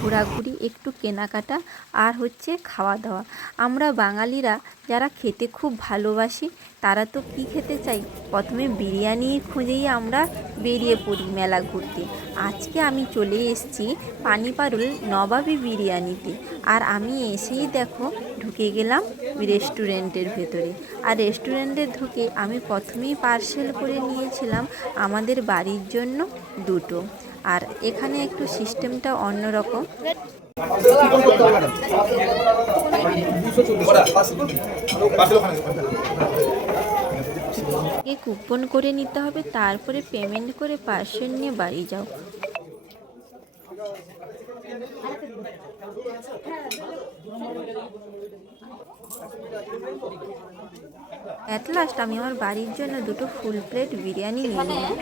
ঘোরাঘুরি, একটু কেনাকাটা আর হচ্ছে খাওয়া দাওয়া। আমরা বাঙালিরা যারা খেতে খুব ভালোবাসি তারা তো কী খেতে চাই, প্রথমে বিরিয়ানি খুঁজেই আমরা বেরিয়ে পড়ি মেলা ঘুরতে। আজকে আমি চলে এসেছি পানিপারুল নবাবী বিরিয়ানিতে। আর আমি এসেই দেখো ঢুকে গেলাম রেস্টুরেন্টের ভেতরে। আর রেস্টুরেন্টে ঢুকে আমি প্রথমেই পার্সেল করে নিয়েছিলাম আমাদের বাড়ির জন্য দুটো। আর এখানে একটু সিস্টেমটা অন্যরকম। কুপন করে নিতে হবে, তারপরে পেমেন্ট করে পার্সেল নিয়ে বাড়ি যাও। অ্যাট লাস্ট আমি আমার বাড়ির জন্য দুটো ফুল প্লেট বিরিয়ানি নিয়ে নিলাম।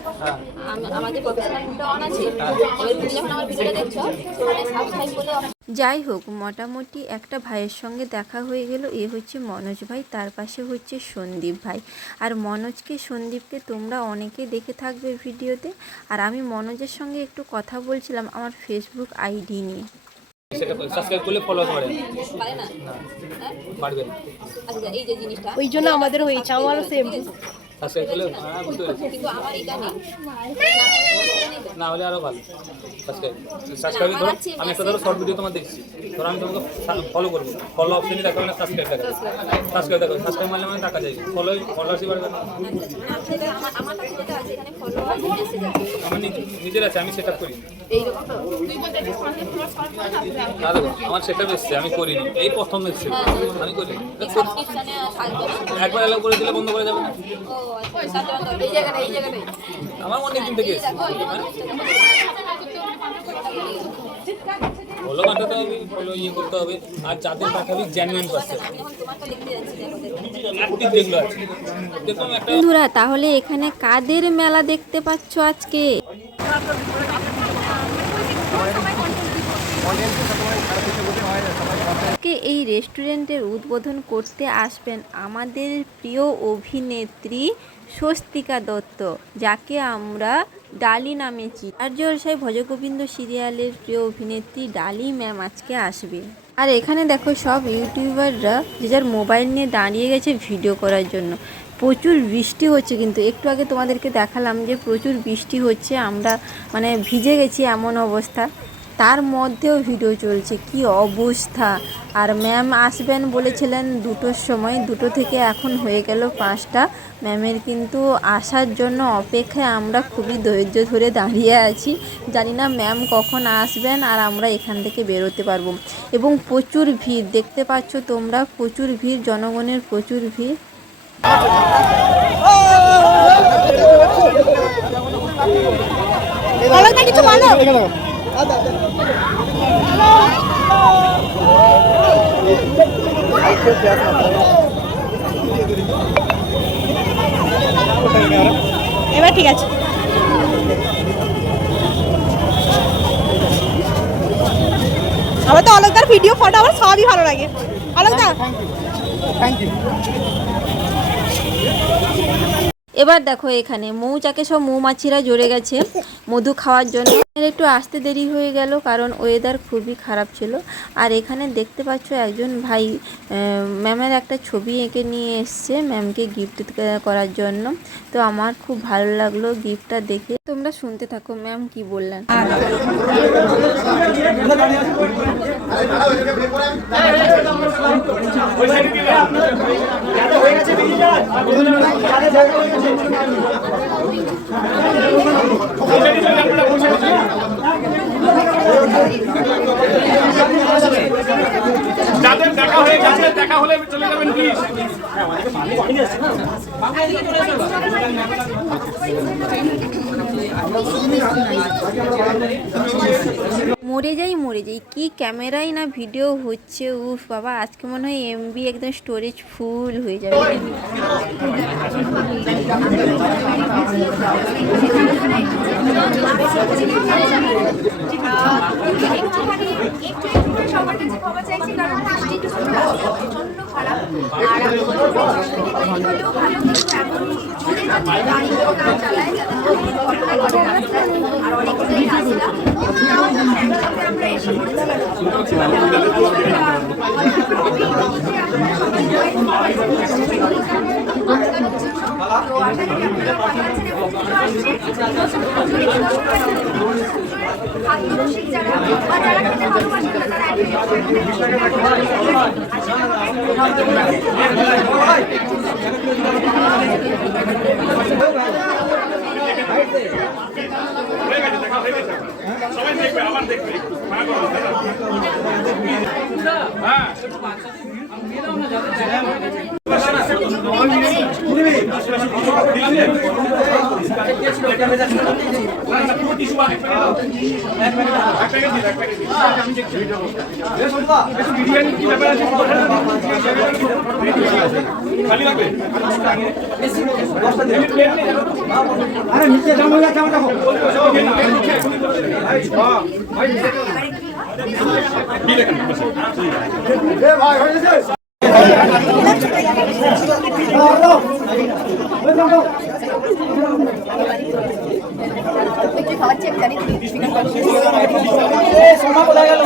যাই হোক, মোটামুটি একটা ভাইয়ের সঙ্গে দেখা হয়ে গেল। এ হচ্ছে মনোজ ভাই, তার পাশে হচ্ছে সন্দীপ ভাই। আর মনোজকে সন্দীপকে তোমরা অনেকে দেখে থাকবে ভিডিওতে। আর আমি মনোজের সঙ্গে একটু কথা বলছিলাম আমার ফেসবুক আইডি নিয়ে। সাবস্ক্রাইব করলে ফলো করে না পারবে। আচ্ছা, এই যে জিনিসটা ওই জন্য আমাদের হয়েছে, আমারও সেম। সাবস্ক্রাইব করলে কিন্তু আমার এটা নেই, না হলে আরো ভালো। সাবস্ক্রাইব ধরো, আমি একটা ধরো শর্ট ভিডিও তোমার দেখছি, ধরো আমি তোমাকে ফলো করবো, ফলো অপশনই দেখাবে না, সাবস্ক্রাইব দেখাবে। সাবস্ক্রাইব দেখাবে, সাবস্ক্রাইব মারলে মানে টাকা যাবে, ফলোয়ারশিপ বাড়বে না। আমার নিজের আছে, আমি সেট আপ করি। না দেখো আমার সেট আপ এসছে, আমি করিনি, এই প্রথম এসছে, আমি করি। একবার অ্যালাউ করে দিলে বন্ধ করে যাবে না। আমার অনেক দিন থেকে এসছে। ফলো পাঠাতে হবে, ফলো ইয়ে করতে হবে। আর যাদের পাঠাবি জেনুইন পার্সন, যেগুলো আছে। বন্ধুরা, তাহলে এখানে কাদের মেলা দেখতে পাচ্ছ আজকে? এই রেস্টুরেন্টের উদ্বোধন করতে আসবেন আমাদের প্রিয় অভিনেত্রী স্বস্তিকা দত্ত, যাকে আমরা ডালি নামে চিনি। আর জলসায় ভজগোবিন্দ সিরিয়ালের প্রিয় অভিনেত্রী ডালি ম্যাম আজকে আসবে। আর এখানে দেখো সব ইউটিউবাররা যে যার মোবাইল নিয়ে দাঁড়িয়ে গেছে ভিডিও করার জন্য। প্রচুর বৃষ্টি হচ্ছে, কিন্তু একটু আগে তোমাদেরকে দেখালাম যে প্রচুর বৃষ্টি হচ্ছে, আমরা মানে ভিজে গেছি এমন অবস্থা। তার মধ্যেও ভিডিও চলছে, কি অবস্থা। আর ম্যাম আসবেন বলেছিলেন 2টোর সময়, 2টো থেকে এখন হয়ে গেল 5টা। ম্যামের কিন্তু আসার জন্য অপেক্ষায় আমরা খুবই ধৈর্য ধরে দাঁড়িয়ে আছি। জানি না ম্যাম কখন আসবেন আর আমরা এখান থেকে বেরোতে পারবো। এবং প্রচুর ভিড় দেখতে পাচ্ছ তোমরা, প্রচুর ভিড়, জনগণের প্রচুর ভিড়। এবার ঠিক আছে। আমার তো অলকদার ভিডিও ফটো আমার সবই ভালো লাগে। অলকদা থ্যাংক ইউ। এবার দেখো এখানে মৌচাকে সব মৌমাছিরা জড়ে গেছে মধু খাওয়ার জন্য। একটু আসতে দেরি হয়ে গেল কারণ ওয়েদার খুবই খারাপ ছিল। আর এখানে দেখতে পাচ্ছ একজন ভাই ম্যামের একটা ছবি এঁকে নিয়ে এসছে ম্যামকে গিফট করার জন্য। তো আমার খুব ভালো লাগলো গিফটটা দেখে। তোমরা শুনতে থাকো ম্যাম কি বললেন। যাদের দেখা হয়ে গেছে দেখা হলে চলে যাবেন প্লিজ। মরে যাই কি ক্যামেরাই না ভিডিও হচ্ছে। উফ বাবা, আজকে মনে হয় এমবি একদম স্টোরেজ ফুল হয়ে যাবে। সবাই দেখবে, আবার দেখবে। হ্যাঁ। খালি লাগবে আরে নিচে যাবো যাবো যাবো এ ভাই হয়েছে খাওয়াচ্ছে আমি জানি সোমা বলে গেল